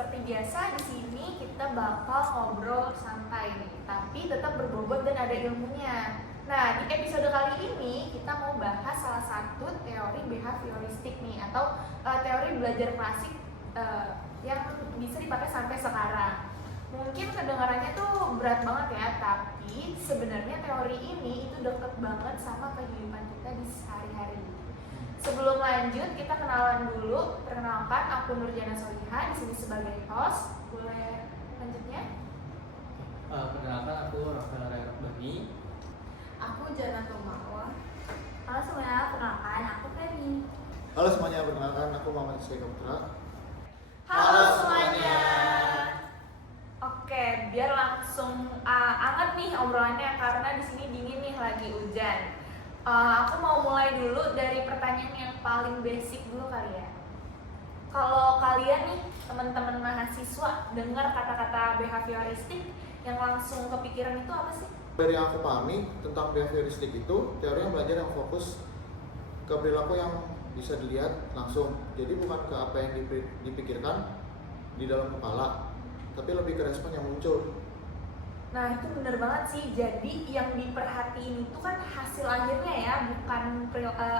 seperti biasa di sini kita bakal ngobrol santai nih, tapi tetap berbobot dan ada ilmunya. Nah, di episode kali ini kita mau bahas salah satu teori behavioristik nih, atau teori belajar klasik yang bisa dipakai sampai sekarang. Mungkin kedengarannya tuh berat banget ya, tapi sebenarnya teori ini itu deket banget sama kehidupan kita di sehari-hari. Sebelum lanjut, kita kenalan dulu. Perkenalkan, aku Nurjana Soliha, di sini sebagai host. Boleh lanjutnya? Perkenalkan, aku Rafael Raybani. Aku Jana Tomawa. Halo semuanya, perkenalkan aku Femi. Halo semuanya, perkenalkan aku Muhammad Syekh Putra. Halo semuanya. Oke, biar langsung anget nih obrolannya karena di sini dingin nih, lagi hujan. Aku mau mulai dulu dari pertanyaan yang paling basic dulu kali ya. Kalau kalian nih, teman-teman mahasiswa, dengar kata-kata behavioristik, yang langsung kepikiran itu apa sih? Dari yang aku pahami tentang behavioristik itu teori yang belajar yang fokus ke perilaku yang bisa dilihat langsung. Jadi bukan ke apa yang dipikirkan di dalam kepala, tapi lebih ke respon yang muncul. Nah, itu bener banget sih. Jadi yang diperhatiin itu kan hasil akhirnya ya, bukan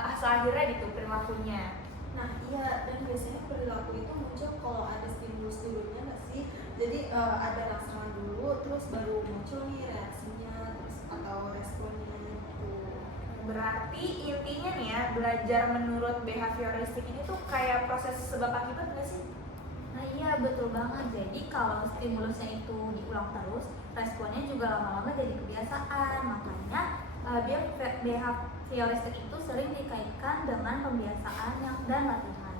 hasil akhirnya gitu, perilakunya. Nah iya, dan biasanya perilaku itu muncul kalau ada stimulus dulunya nggak sih? Jadi ada rangsangan dulu, terus baru muncul nih reaksinya, terus atau responnya gitu. Berarti intinya nih ya, belajar menurut behavioristik ini tuh kayak proses sebab akibat nggak sih? Nah iya betul banget, jadi kalau stimulusnya itu diulang terus, responnya juga lama-lama jadi kebiasaan. Makanya behavioristik itu sering dikaitkan dengan pembiasaan dan latihan.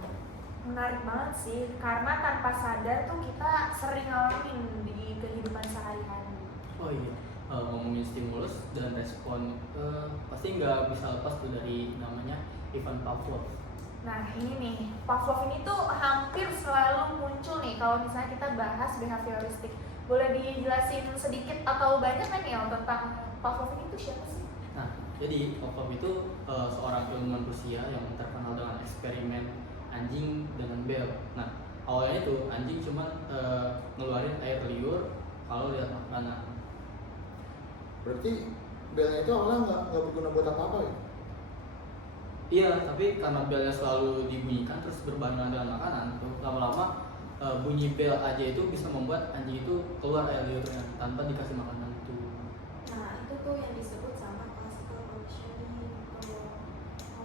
Menarik banget sih, karena tanpa sadar tuh kita sering ngalamin di kehidupan sehari-hari. Oh iya, ngomongin stimulus dan respon, pasti nggak bisa lepas tuh dari namanya Ivan Pavlov. Nah ini nih, Pavlov ini tuh hampir selalu muncul nih kalau misalnya kita bahas behavioristik. Boleh dijelasin sedikit atau banyak kan ya tentang Pavlov ini tuh siapa sih? Nah, jadi Pavlov itu seorang ilmuwan Rusia yang terkenal dengan eksperimen anjing dengan bel. Nah, awalnya itu anjing cuma ngeluarin air liur kalau lihat makanan. Berarti belnya itu awalnya nggak berguna buat apa-apa ya? Iya, tapi karena belnya selalu dibunyikan terus berbarengan dengan makanan, tuh lama-lama bunyi bel aja itu bisa membuat anjing itu keluar air liurnya tanpa dikasih makanan itu. Nah itu tuh yang disebut sama classical conditioning gitu.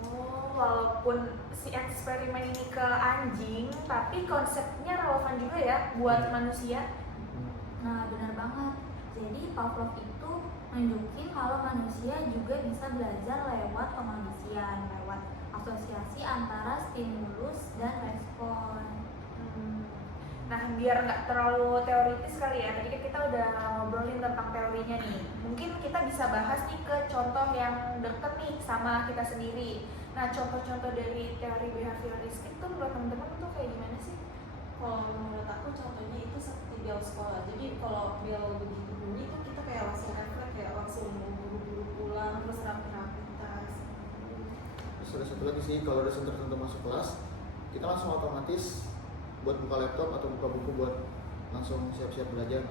Oh, walaupun si eksperimen ini ke anjing, tapi konsepnya relevan juga ya buat manusia. Nah benar banget, jadi Pavlov itu nunjukin kalau manusia juga bisa belajar lewat pengondisian, lewat asosiasi antara stimulus dan respon. Nah, biar nggak terlalu teoritis kali ya, tadi kan kita udah ngobrolin tentang teorinya nih. Mungkin kita bisa bahas nih ke contoh yang deket nih sama kita sendiri. Nah, contoh-contoh dari teori behavioristik tuh menurut teman-teman tuh kayak gimana sih? Kalau menurut aku contohnya itu seperti bel sekolah. Jadi kalau bel begitu bunyi tuh kita kayak langsung refleks, kayak langsung buru-buru pulang, terus rapi-rapi tas. Terus ada satu lagi sih, kalau dosen tertentu masuk kelas, kita langsung otomatis buat buka laptop atau buka buku buat langsung siap-siap belajar.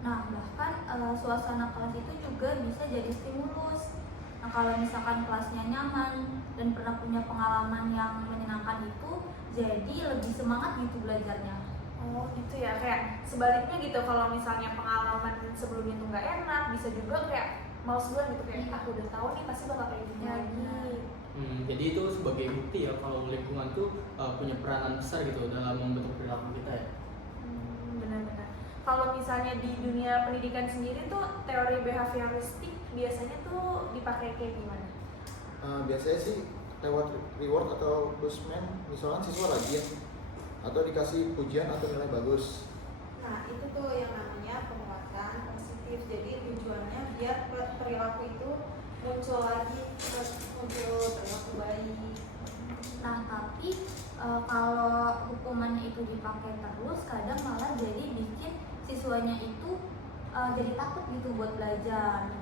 Nah bahkan suasana kelas itu juga bisa jadi stimulus. Nah kalau misalkan kelasnya nyaman dan pernah punya pengalaman yang menyenangkan itu, jadi lebih semangat gitu belajarnya. Oh gitu ya, kayak sebaliknya gitu, kalau misalnya pengalaman sebelumnya tuh nggak enak, bisa juga kayak males banget gitu, kayak aku udah tahu nih pasti bakal kayak gini lagi. Jadi itu sebagai bukti ya kalau lingkungan tuh punya peranan besar gitu dalam membentuk perilaku kita ya. Benar-benar. Kalau misalnya di dunia pendidikan sendiri tuh teori behavioristik biasanya tuh dipakai kayak gimana? Biasanya sih lewat reward atau punishment, misalkan siswa rajin atau dikasih pujian atau nilai bagus. Nah itu tuh yang namanya penguatan positif. Jadi tujuannya biar perilaku itu muncul lagi, muncul perilaku baik. Nah tapi kalau hukumannya itu dipakai terus, kadang malah jadi bikin siswanya itu jadi takut gitu buat belajar,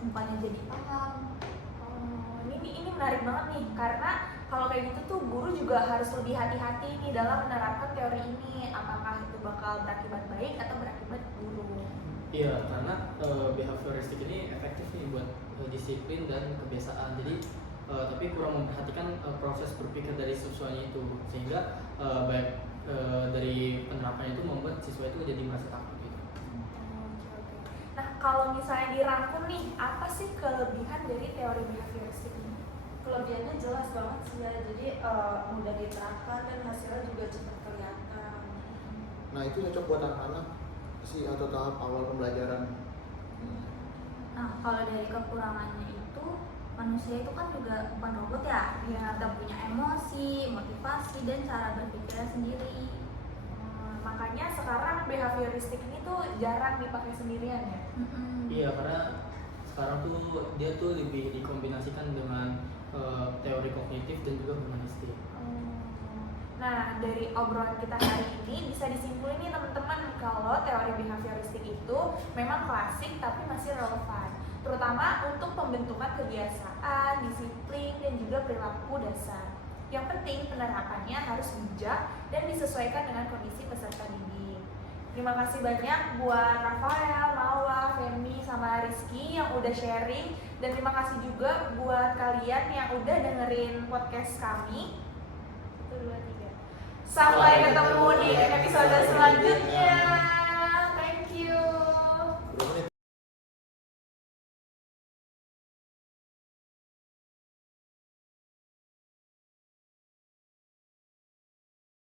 bukannya jadi paham. Oh, ini menarik banget nih, karena kalau kayak gitu tuh guru juga harus lebih hati-hati nih dalam menerapkan teori ini. Apakah itu bakal berakibat baik atau berakibat buruk? Iya, karena behavioristik ini efektif nih buat disiplin dan kebiasaan. Jadi tapi kurang memperhatikan proses berpikir dari siswanya itu, sehingga baik dari penerapannya itu membuat siswa itu jadi merasa takut gitu. Oke. Nah, kalau misalnya dirangkum nih, apa sih kelebihan dari teori behavioristik ini? Kelebihannya jelas banget sih ya, jadi mudah diterapkan dan hasilnya juga cepat kelihatan. Nah itu cocok buat anak-anak sih atau tahap awal pembelajaran. Nah, kalau dari kekurangannya itu, manusia itu kan juga bukan robot ya. Iya. Kita punya emosi, motivasi, dan cara berpikirnya sendiri. Makanya sekarang behavioristik ini tuh jarang dipakai sendirian ya. Iya, karena sekarang tuh dia tuh lebih dikombinasikan dengan teori kognitif dan juga humanistik. Nah, dari obrolan kita hari ini bisa disimpulin nih teman-teman kalau teori behavioristik itu memang klasik tapi masih relevan, terutama untuk pembentukan kebiasaan, disiplin, dan juga perilaku dasar. Yang penting penerapannya harus bijak dan disesuaikan dengan kondisi peserta didik. Terima kasih banyak buat Rafael, Mawa, Femi, sama Rizky yang udah sharing, dan terima kasih juga buat kalian yang udah dengerin podcast kami. 1, 2, 3. Sampai ketemu di episode selanjutnya.